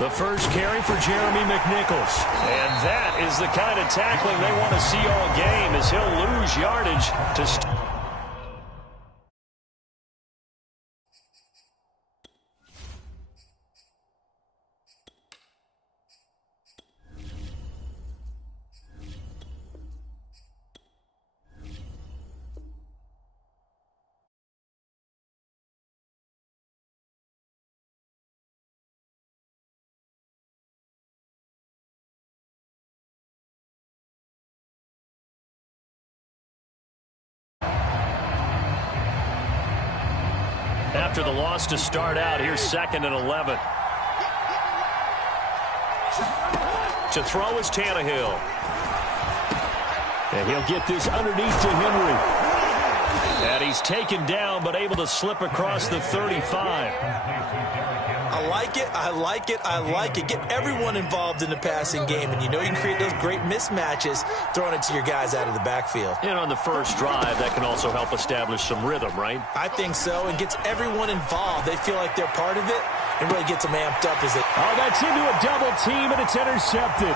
The first carry for Jeremy McNichols. And that is the kind of tackling they want to see all game, as he'll lose yardage to start. After the loss to start out, here's 2nd and 11. To throw is Tannehill. And he'll get this underneath to Henry. And he's taken down, but able to slip across the 35. I like it, I like it, I like it. Get everyone involved in the passing game, and you know you can create those great mismatches throwing it to your guys out of the backfield. And on the first drive, that can also help establish some rhythm, right? I think so, and gets everyone involved. They feel like they're part of it, and really gets them amped up as it... Oh, that's into a double team, and it's intercepted.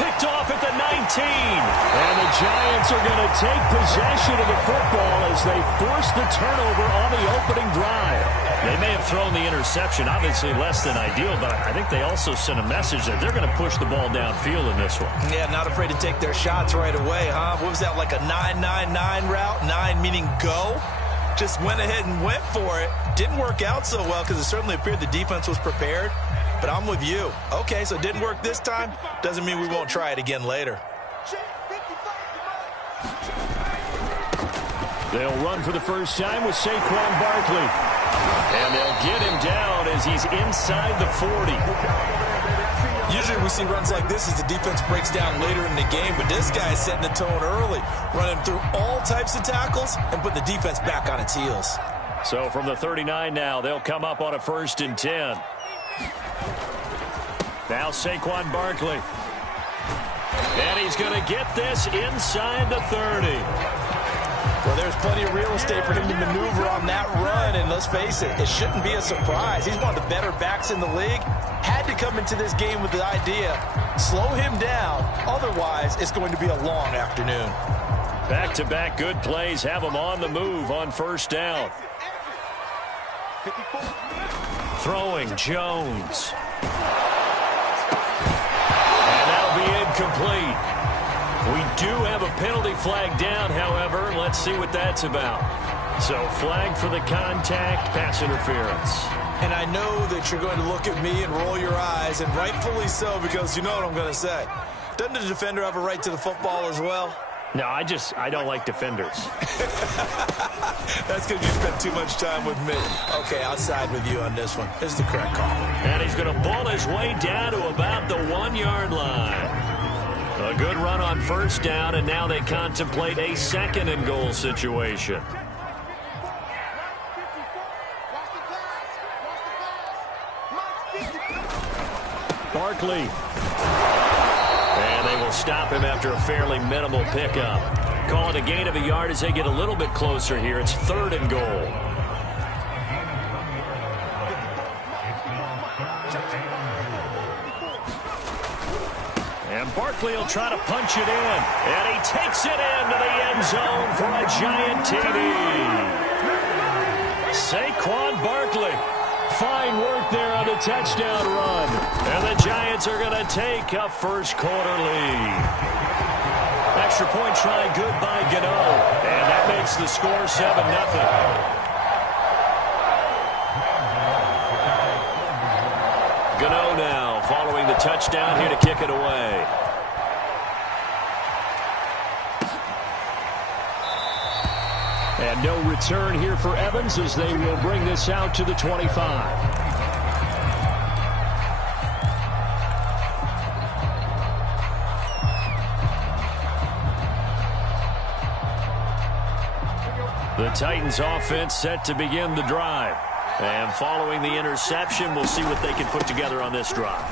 Picked off at the 19. And the Giants are going to take possession of the football as they force the turnover on the opening drive. They may have thrown the interception, obviously less than ideal, but I think they also sent a message that they're going to push the ball downfield in this one. Yeah, not afraid to take their shots right away, huh? What was that, like a 9-9-9 route? 9 meaning go? Just went ahead and went for it. Didn't work out so well because it certainly appeared the defense was prepared. But I'm with you. Okay, so it didn't work this time. Doesn't mean we won't try it again later. They'll run for the first time with Saquon Barkley. And they'll get him down as he's inside the 40. Usually we see runs like this as the defense breaks down later in the game, but this guy's setting the tone early, running through all types of tackles and putting the defense back on its heels. So from the 39 now, they'll come up on a 1st and 10. Now Saquon Barkley. And he's going to get this inside the 30. Well, there's plenty of real estate for him to maneuver on that run, and let's face it, it shouldn't be a surprise. He's one of the better backs in the league. Had to come into this game with the idea, slow him down, otherwise it's going to be a long afternoon. Back-to-back good plays have him on the move on 1st down. Throwing Jones. And that'll be incomplete. We do have a penalty flag down, however. Let's see what that's about. So flag for the contact, pass interference. And I know that you're going to look at me and roll your eyes, and rightfully so, because you know what I'm going to say. Doesn't the defender have a right to the football as well? No, I don't like defenders. That's because you spent too much time with me. Okay, I'll side with you on this one. This is the correct call. And he's going to ball his way down to about the 1-yard line. A good run on 1st down, and now they contemplate a 2nd and goal situation. Barkley. And they will stop him after a fairly minimal pickup. Call it a gain of a yard as they get a little bit closer here. It's 3rd and goal. And Barkley will try to punch it in. And he takes it into the end zone for a giant TD. Saquon Barkley. Fine work there on the touchdown run. And the Giants are going to take a first-quarter lead. Extra point try good by Gano. And that makes the score 7-0. Gano now following the touchdown here to kick it away. And no return here for Evans as they will bring this out to the 25. The Titans offense set to begin the drive. And following the interception, we'll see what they can put together on this drive.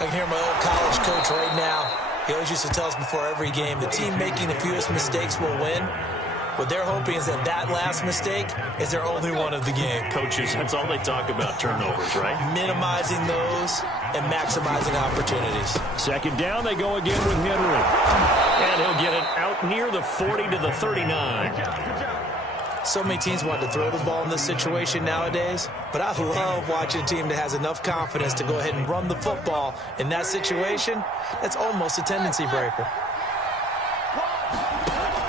I can hear my old college coach right now. He always used to tell us before every game, the team making the fewest mistakes will win. What they're hoping is that that last mistake is their only one of the game. Coaches, that's all they talk about, turnovers, right? Minimizing those and maximizing opportunities. Second down, they go again with Henry. And he'll get it out near the 40 to the 39. So many teams want to throw the ball in this situation nowadays, but I love watching a team that has enough confidence to go ahead and run the football. In that situation, that's almost a tendency breaker.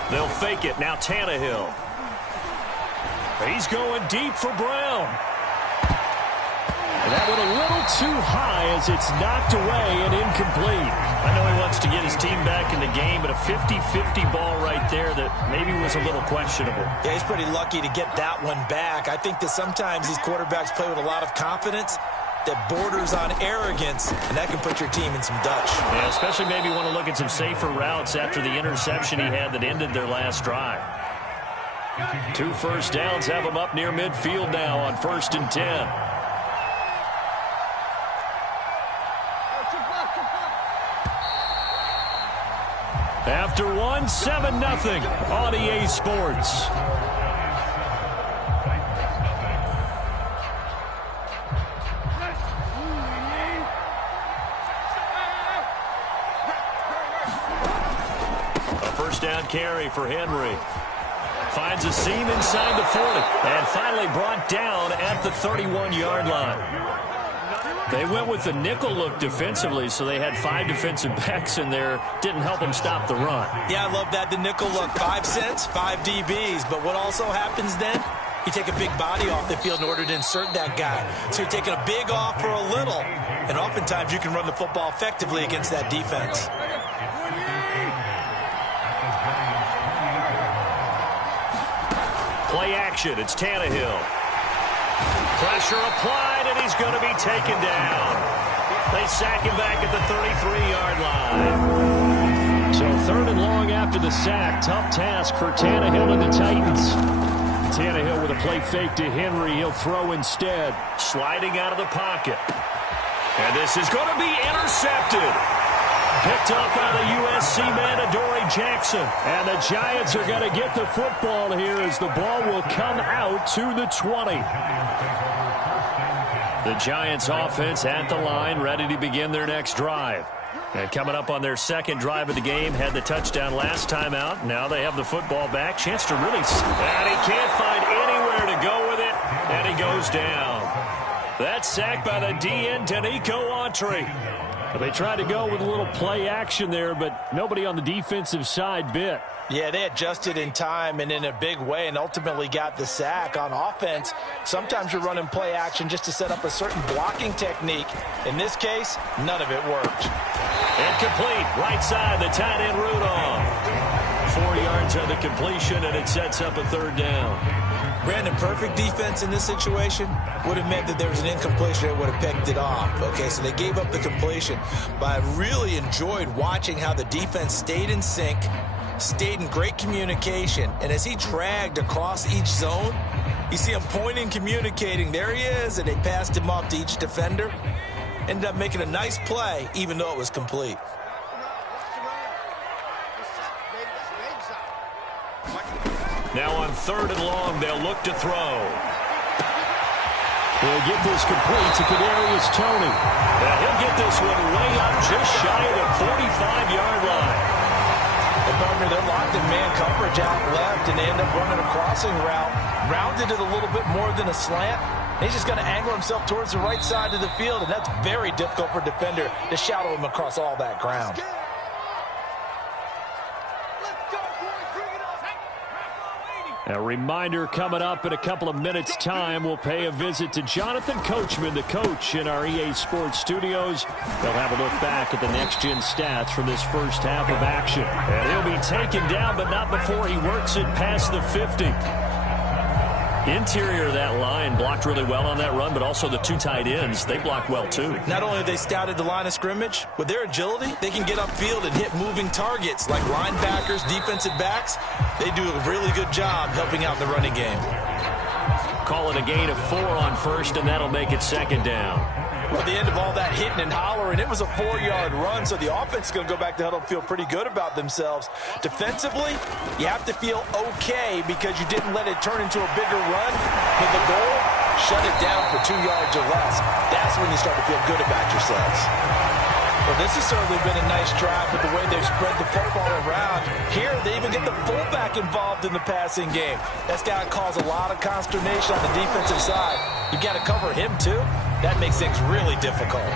They'll fake it. Now Tannehill. He's going deep for Brown. And that went a little too high as it's knocked away and incomplete. I know he wants to get his team back in the game, but a 50-50 ball right there that maybe was a little questionable. Yeah, he's pretty lucky to get that one back. I think that sometimes these quarterbacks play with a lot of confidence that borders on arrogance, and that can put your team in some Dutch. Yeah, especially maybe want to look at some safer routes after the interception he had that ended their last drive. 2 first downs have them up near midfield now on 1st and 10. After one, 7-0 on EA Sports. A first down carry for Henry. Finds a seam inside the 40. And finally brought down at the 31-yard line. They went with the nickel look defensively, so they had 5 defensive backs in there. Didn't help them stop the run. Yeah, I love that, the nickel look. 5 cents, 5 DBs. But what also happens then, you take a big body off the field in order to insert that guy. So you're taking a big off for a little. And oftentimes you can run the football effectively against that defense. Play action. It's Tannehill. Pressure applied, and he's going to be taken down. They sack him back at the 33-yard line. So 3rd and long after the sack. Tough task for Tannehill and the Titans. Tannehill with a play fake to Henry. He'll throw instead. Sliding out of the pocket. And this is going to be intercepted. Picked up by the USC man, Adoree Jackson. And the Giants are going to get the football here as the ball will come out to the 20. The Giants offense at the line, ready to begin their next drive. And coming up on their second drive of the game, had the touchdown last time out. Now they have the football back. Chance to really... And he can't find anywhere to go with it. And he goes down. That's sacked by the DN, Trynna Go. They tried to go with a little play action there, but nobody on the defensive side bit. Yeah, they adjusted in time and in a big way and ultimately got the sack. On offense, sometimes you're running play action just to set up a certain blocking technique. In this case, none of it worked. Incomplete. Right side, the tight end Rudolph. 4 yards on the completion, and it sets up a 3rd down. Brandon, perfect defense in this situation would have meant that there was an incompletion that would have picked it off. Okay, so they gave up the completion. But I really enjoyed watching how the defense stayed in sync, stayed in great communication. And as he dragged across each zone, you see him pointing, communicating. There he is, and they passed him off to each defender. Ended up making a nice play, even though it was complete. Now on 3rd and long, they'll look to throw. They'll get this complete to Kadarius Toney. Now he'll get this one way up just shy of the 45-yard line. And partner, they're locked in man coverage out left, and they end up running a crossing route. Rounded it a little bit more than a slant. He's just going to angle himself towards the right side of the field, and that's very difficult for a defender to shadow him across all that ground. A reminder coming up in a couple of minutes' time. We'll pay a visit to Jonathan Coachman, the coach in our EA Sports studios. They'll have a look back at the next-gen stats from this first half of action. And he'll be taken down, but not before he works it past the 50. Interior of that line blocked really well on that run, but also the 2 tight ends, they blocked well too. Not only have they scouted the line of scrimmage, with their agility, they can get upfield and hit moving targets like linebackers, defensive backs. They do a really good job helping out the running game. Call it a gain of 4 on 1st, and that'll make it 2nd down. Well, at the end of all that hitting and hollering, it was a 4-yard run, so the offense is going to go back to huddle and feel pretty good about themselves. Defensively, you have to feel okay because you didn't let it turn into a bigger run. But the goal, shut it down for 2 yards or less. That's when you start to feel good about yourselves. Well, this has certainly been a nice drive with the way they've spread the football around. Here, they even get the fullback involved in the passing game. That's got to cause a lot of consternation on the defensive side. You got to cover him, too. That makes things really difficult.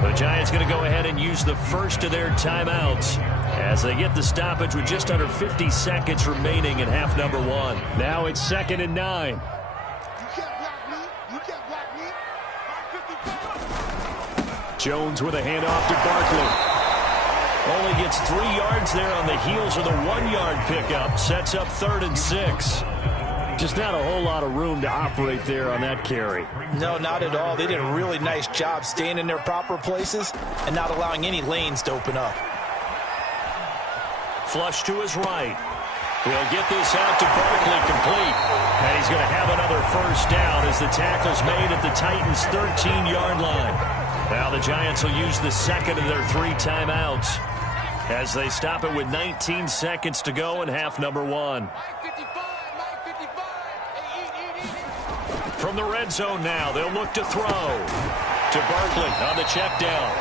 The Giants going to go ahead and use the first of their timeouts as they get the stoppage with just under 50 seconds remaining in half number 1. Now it's 2nd and 9. Jones with a handoff to Barkley. Only gets 3 yards there on the heels of the 1-yard pickup. Sets up 3rd and 6. Just not a whole lot of room to operate there on that carry. No, not at all. They did a really nice job staying in their proper places and not allowing any lanes to open up. Flush to his right. He'll get this out to Barkley complete. And he's going to have another first down as the tackle's made at the Titans' 13-yard line. Now the Giants will use the second of their 3 timeouts as they stop it with 19 seconds to go in half number 1. From the red zone now, they'll look to throw to Barkley on the check down.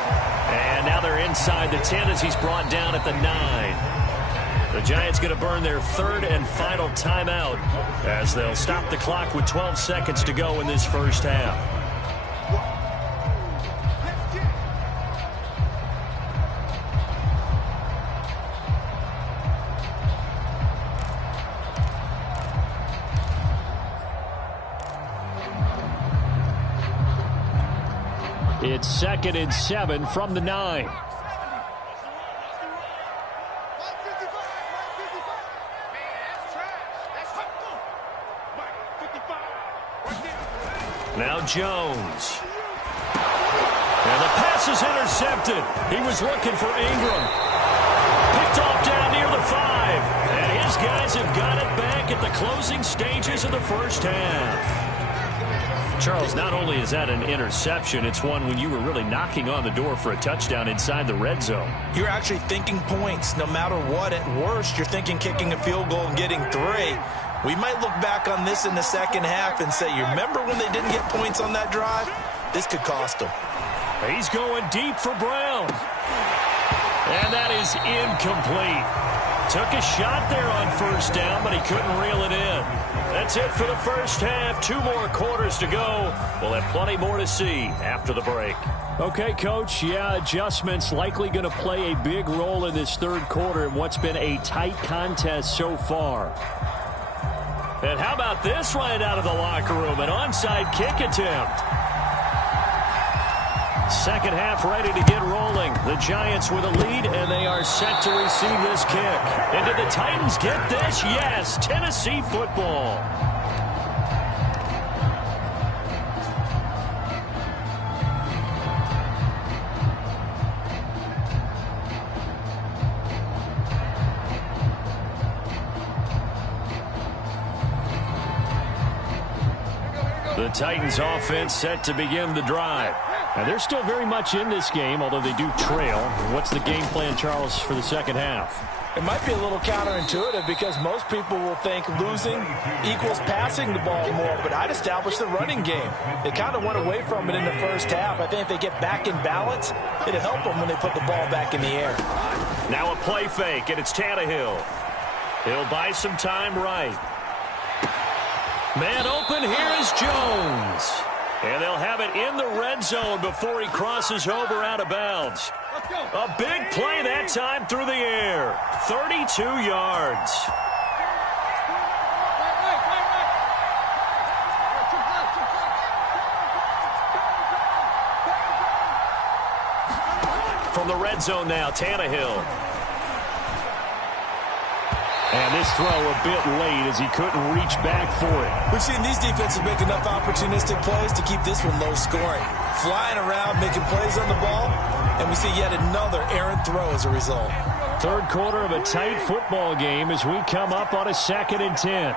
And now they're inside the 10 as he's brought down at the 9. The Giants going to burn their 3rd and final timeout as they'll stop the clock with 12 seconds to go in this first half. It's 2nd and 7 from the 9. Now Jones. And the pass is intercepted. He was looking for Ingram. Picked off down near the 5. And his guys have got it back at the closing stages of the first half. Charles, not only is that an interception, it's one when you were really knocking on the door for a touchdown inside the red zone. You're actually thinking points. No matter what, at worst, you're thinking kicking a field goal and getting 3. We might look back on this in the second half and say, you remember when they didn't get points on that drive? This could cost them. He's going deep for Brown. And that is incomplete. Took a shot there on first down, but he couldn't reel it in. That's it for the first half. 2 more quarters to go. We'll have plenty more to see after the break. Okay, Coach. Yeah, adjustments likely going to play a big role in this 3rd quarter in what's been a tight contest so far. And how about this right out of the locker room? An onside kick attempt. Second half ready to get rolling. The Giants with a lead, and they are set to receive this kick. And did the Titans get this? Yes, Tennessee football. The Titans offense set to begin the drive. Now, they're still very much in this game, although they do trail. What's the game plan, Charles, for the second half? It might be a little counterintuitive because most people will think losing equals passing the ball more, but I'd establish the running game. They kind of went away from it in the first half. I think if they get back in balance, it'll help them when they put the ball back in the air. Now a play fake, and it's Tannehill. He'll buy some time right. Man open, here is Jones. And they'll have it in the red zone before he crosses over out of bounds. A big play that time through the air. 32 yards. From the red zone now, Tannehill. And this throw a bit late as he couldn't reach back for it. We've seen these defenses make enough opportunistic plays to keep this one low scoring. Flying around, making plays on the ball, and we see yet another errant throw as a result. 3rd quarter of a tight football game as we come up on a 2nd and 10.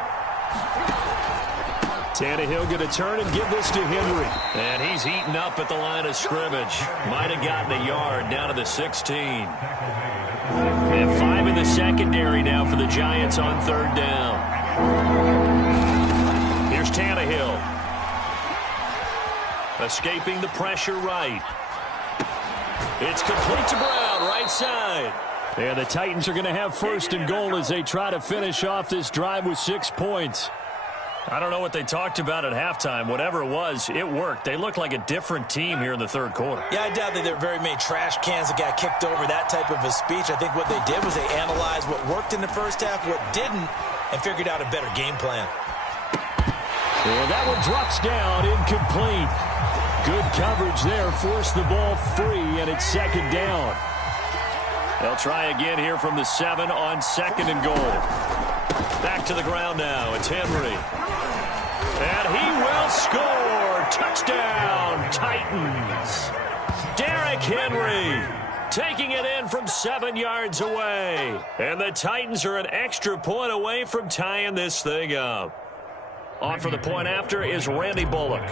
Tannehill going to turn and give this to Henry. And he's eaten up at the line of scrimmage. Might have gotten a yard down to the 16. They have 5 in the secondary now for the Giants on 3rd down. Here's Tannehill. Escaping the pressure right. It's complete to Brown, right side. And the Titans are going to have 1st and goal as they try to finish off this drive with 6 points. I don't know what they talked about at halftime. Whatever it was, it worked. They look like a different team here in the 3rd quarter. Yeah, I doubt that there were very many trash cans that got kicked over, that type of a speech. I think what they did was they analyzed what worked in the first half, what didn't, and figured out a better game plan. And that one drops down, incomplete. Good coverage there, forced the ball free, and it's 2nd down. They'll try again here from the 7 on 2nd and goal. Back to the ground now. It's Henry. And he will score. Touchdown, Titans. Derrick Henry taking it in from 7 yards away. And the Titans are an extra point away from tying this thing up. On for the point after is Randy Bullock.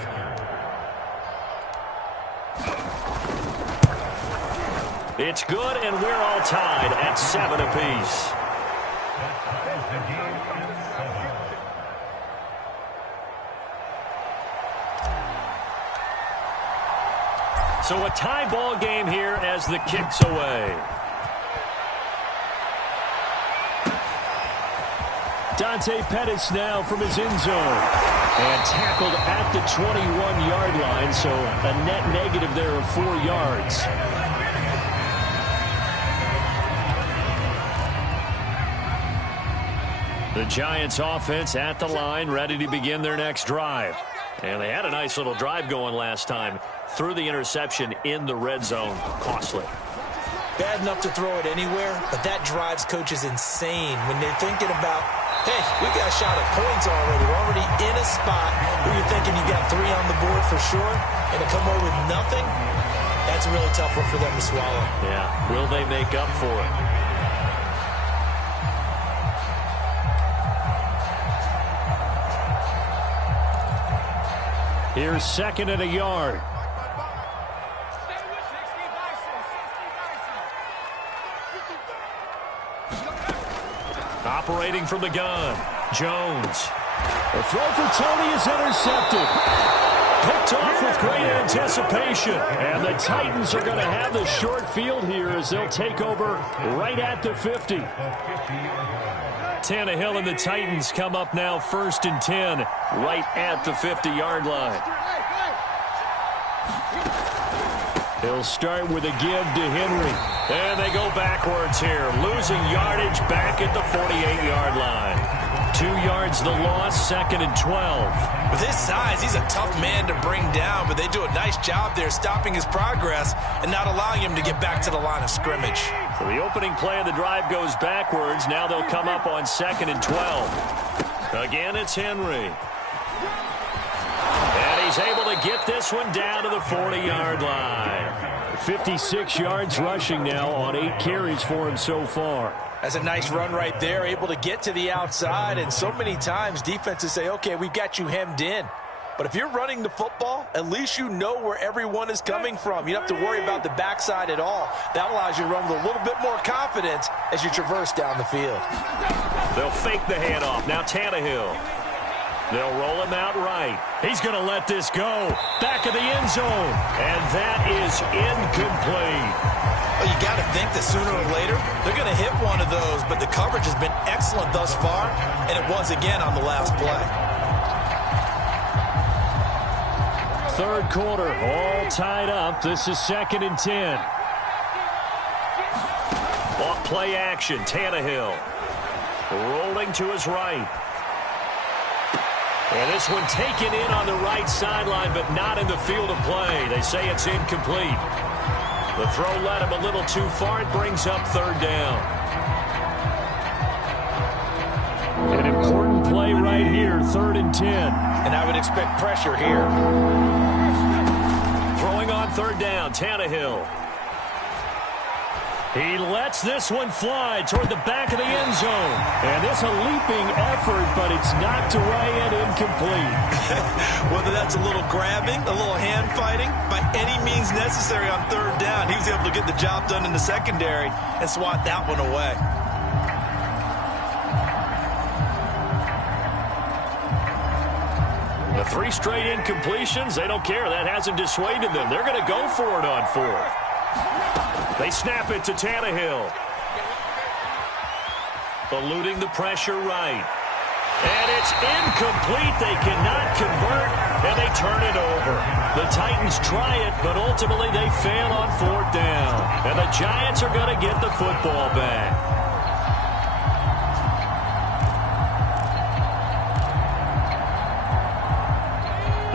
It's good, and we're all tied at 7 apiece. So a tie ball game here as the kick's away. Dante Pettis now from his end zone. And tackled at the 21-yard line, so a net negative there of 4 yards. The Giants offense at the line, ready to begin their next drive. And they had a nice little drive going last time. Threw the interception in the red zone. Costly. Bad enough to throw it anywhere, but that drives coaches insane when they're thinking about, hey, we got a shot at points already. We're already in a spot where you're thinking you got 3 on the board for sure, and to come away with nothing, that's a really tough one for them to swallow. Yeah, will they make up for it? Here's 2nd and a yard. Operating from the gun, Jones. The throw for Tony is intercepted. Picked off with great anticipation. And the Titans are going to have the short field here as they'll take over right at the 50. Tannehill and the Titans come up now 1st and 10, right at the 50-yard line. He'll start with a give to Henry. And they go backwards here, losing yardage back at the 48-yard line. 2 yards the loss, 2nd and 12. With his size, he's a tough man to bring down, but they do a nice job there stopping his progress and not allowing him to get back to the line of scrimmage. So the opening play of the drive goes backwards. Now they'll come up on 2nd and 12. Again, it's Henry. And he's able to get this one down to the 40-yard line. 56 yards rushing now on 8 carries for him so far. That's a nice run right there, able to get to the outside. And so many times defenses say, okay, we've got you hemmed in. But if you're running the football, at least you know where everyone is coming from. You don't have to worry about the backside at all. That allows you to run with a little bit more confidence as you traverse down the field. They'll fake the handoff. Now Tannehill. They'll roll him out right. He's going to let this go. Back of the end zone. And that is incomplete. Well, you got to think that sooner or later they're going to hit one of those, but the coverage has been excellent thus far, and it was again on the last play. 3rd quarter, all tied up. This is 2nd and 10. Off play action, Tannehill. Rolling to his right. And this one taken in on the right sideline, but not in the field of play. They say it's incomplete. The throw led him a little too far. It brings up 3rd down. An important play right here, 3rd and 10. And I would expect pressure here. Throwing on 3rd down, Tannehill. He lets this one fly toward the back of the end zone. And this a leaping effort, but it's knocked away and incomplete. Whether that's a little grabbing, a little hand fighting, by any means necessary on third down, he was able to get the job done in the secondary and swat that one away. The 3 straight incompletions, they don't care. That hasn't dissuaded them. They're going to go for it on 4th. They snap it to Tannehill. Eluding the pressure right. And it's incomplete. They cannot convert, and they turn it over. The Titans try it, but ultimately they fail on 4th down. And the Giants are going to get the football back.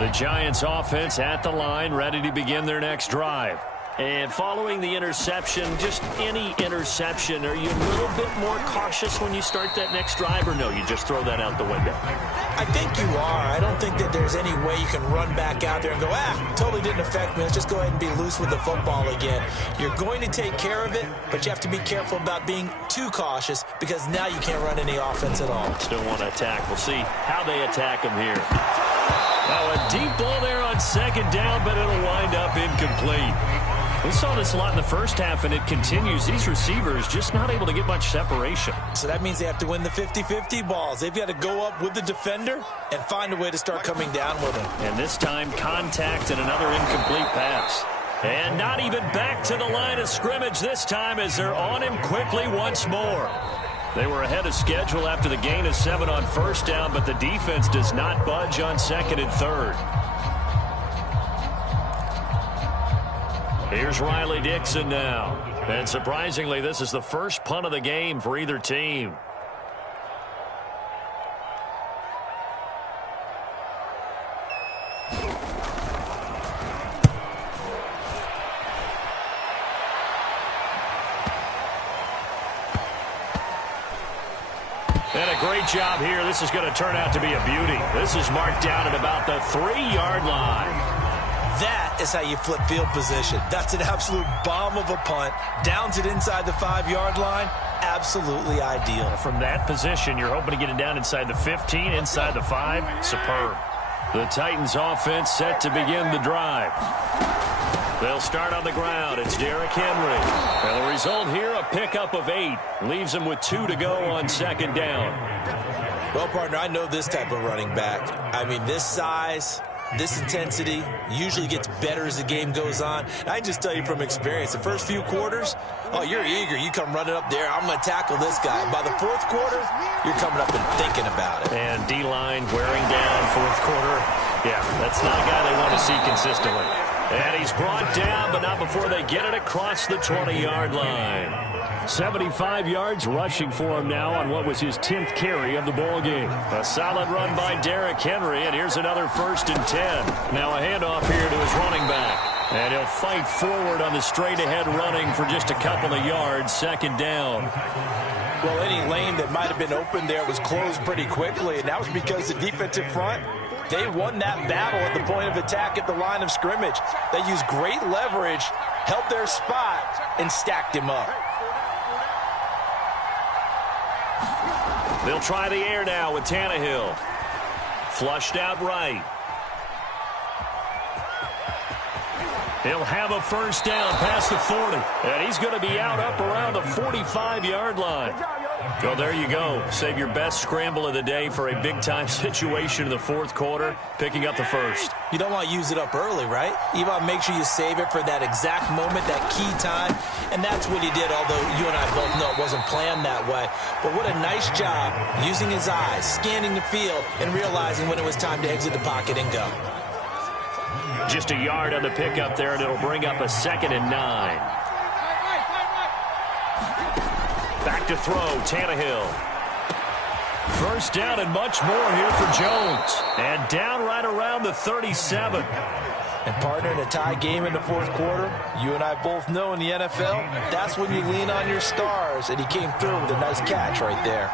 The Giants offense at the line, ready to begin their next drive. And following the interception, just any interception, are you a little bit more cautious when you start that next drive, or no, you just throw that out the window? I think you are. I don't think that there's any way you can run back out there and go, totally didn't affect me. Let's just go ahead and be loose with the football again. You're going to take care of it, but you have to be careful about being too cautious because now you can't run any offense at all. Still want to attack. We'll see how they attack him here. Now a deep ball there on 2nd down, but it'll wind up incomplete. We saw this a lot in the first half, and it continues. These receivers just not able to get much separation. So that means they have to win the 50-50 balls. They've got to go up with the defender and find a way to start coming down with him. And this time, contact and another incomplete pass. And not even back to the line of scrimmage this time as they're on him quickly once more. They were ahead of schedule after the gain of 7 on 1st down, but the defense does not budge on 2nd and 3rd. Here's Riley Dixon now. And surprisingly, this is the first punt of the game for either team. And a great job here. This is going to turn out to be a beauty. This is marked down at about the 3-yard line. That is how you flip field position. That's an absolute bomb of a punt. Downs it inside the 5-yard line. Absolutely ideal. From that position, you're hoping to get it down inside the 15, inside the 5. Superb. The Titans offense set to begin the drive. They'll start on the ground. It's Derrick Henry. And the result here, a pickup of 8. Leaves him with 2 to go on 2nd down. Well, partner, I know this type of running back. I mean, this size, this intensity usually gets better as the game goes on. I can just tell you from experience, the first few quarters, you're eager. You come running up there, I'm going to tackle this guy. By the 4th quarter, you're coming up and thinking about it. And D-line wearing down 4th quarter. Yeah, that's not a guy they want to see consistently. And he's brought down, but not before they get it across the 20-yard line. 75 yards rushing for him now on what was his 10th carry of the ball game. A solid run by Derrick Henry, and here's another 1st and 10. Now a handoff here to his running back. And he'll fight forward on the straight-ahead running for just a couple of yards, 2nd down. Well, any lane that might have been open there was closed pretty quickly, and that was because the defensive front, they won that battle at the point of attack at the line of scrimmage. They used great leverage, held their spot, and stacked him up. They'll try the air now with Tannehill. Flushed out right. He'll have a 1st down past the 40. And he's going to be out up around the 45-yard line. Well, there you go. Save your best scramble of the day for a big-time situation in the 4th quarter, picking up the 1st. You don't want to use it up early, right? You want to make sure you save it for that exact moment, that key time. And that's what he did, although you and I both know it wasn't planned that way. But what a nice job using his eyes, scanning the field, and realizing when it was time to exit the pocket and go. Just a yard on the pickup there, and it'll bring up a 2nd and 9. Back to throw, Tannehill. 1st down and much more here for Jones. And down right around the 37. And partner, in a tie game in the 4th quarter, you and I both know in the NFL, that's when you lean on your stars. And he came through with a nice catch right there.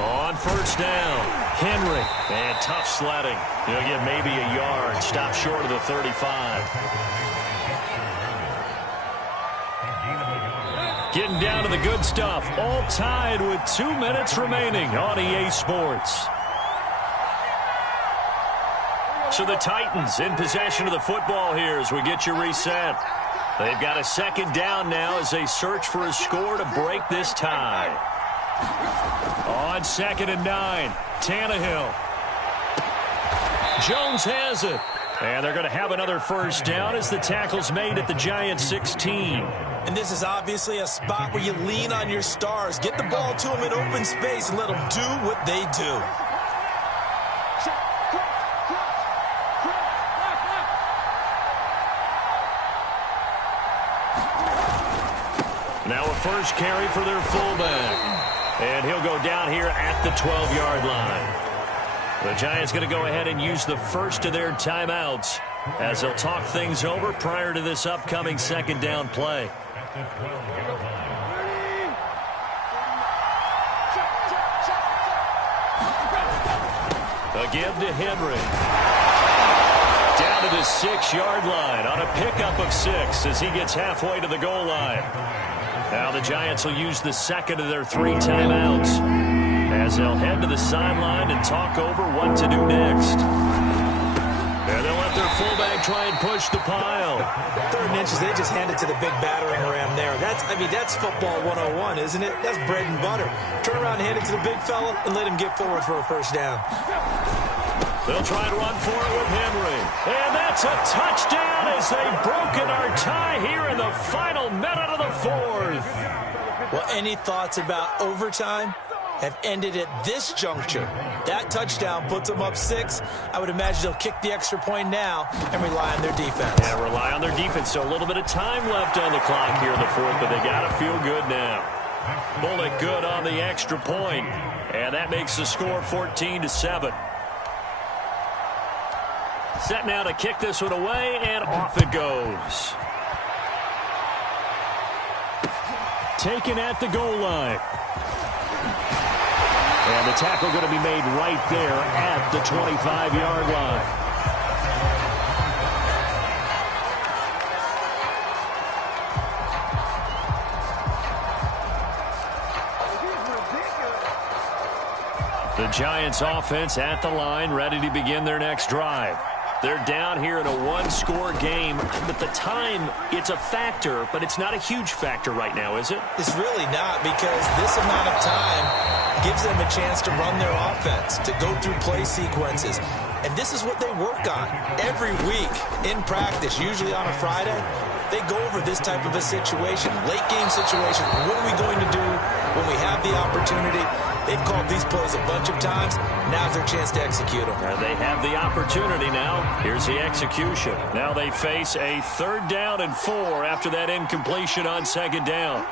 On 1st down, Henry. And tough sledding. He'll get maybe a yard. Stop short of the 35. Getting down to the good stuff. All tied with 2 minutes remaining on EA Sports. So the Titans in possession of the football here as we get you reset. They've got a second down now as they search for a score to break this tie. On 2nd and 9, Tannehill. Jones has it. And they're going to have another first down as the tackle's made at the Giants 16. And this is obviously a spot where you lean on your stars. Get the ball to them in open space and let them do what they do. Now a first carry for their fullback. And he'll go down here at the 12-yard line. The Giants going to go ahead and use the first of their timeouts as they'll talk things over prior to this upcoming second down play. A give to Henry. Down to the 6-yard line on a pickup of 6 as he gets halfway to the goal line. Now the Giants will use the second of their 3 timeouts as they'll head to the sideline and talk over what to do next. And they'll let their fullback try and push the pile. 3rd and inches, they just hand it to the big battering ram there. That's football 101, isn't it? That's bread and butter. Turn around and hand it to the big fella and let him get forward for a first down. They'll try and run for it with Henry. And that's a touchdown as they've broken our tie here in the final minute of the 4th. Well, any thoughts about overtime? Have ended at this juncture. That touchdown puts them up 6. I would imagine they'll kick the extra point now and rely on their defense. Yeah, rely on their defense. So a little bit of time left on the clock here in the 4th, but they got to feel good now. Bullet good on the extra point, and that makes the score 14-7. Set now to kick this one away, and off it goes. Taken at the goal line. And the tackle going to be made right there at the 25-yard line. The Giants offense at the line, ready to begin their next drive. They're down here in a 1-score game, but the time, it's a factor, but it's not a huge factor right now, is it? It's really not, because this amount of time gives them a chance to run their offense, to go through play sequences. And this is what they work on every week in practice, usually on a Friday. They go over this type of a situation, late game situation. What are we going to do when we have the opportunity? They've called these plays a bunch of times. Now's their chance to execute them. They have the opportunity now. Here's the execution. Now they face a 3rd down and 4 after that incompletion on 2nd down.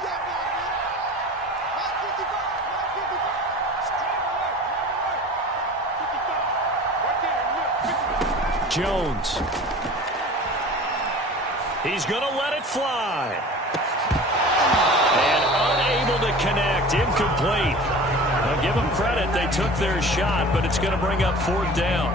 Jones. He's going to let it fly. And unable to connect. Incomplete. Now give them credit. They took their shot, but it's going to bring up 4th down.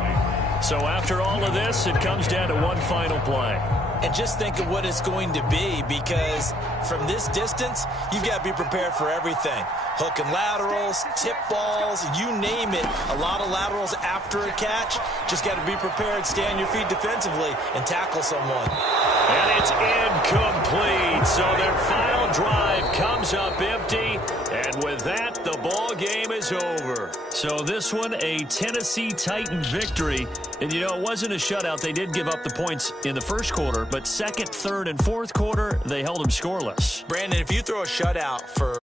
So after all of this, it comes down to one final play. And just think of what it's going to be, because from this distance, you've got to be prepared for everything. Hook and laterals, tip balls, you name it. A lot of laterals after a catch. Just got to be prepared, stay on your feet defensively, and tackle someone. And it's incomplete. So their final drive comes up empty. And with that, the ball game is over. So this one, a Tennessee Titan victory. And, you know, it wasn't a shutout. They did give up the points in the first quarter, but 2nd, 3rd, and 4th quarter, they held them scoreless. Brandon, if you throw a shutout for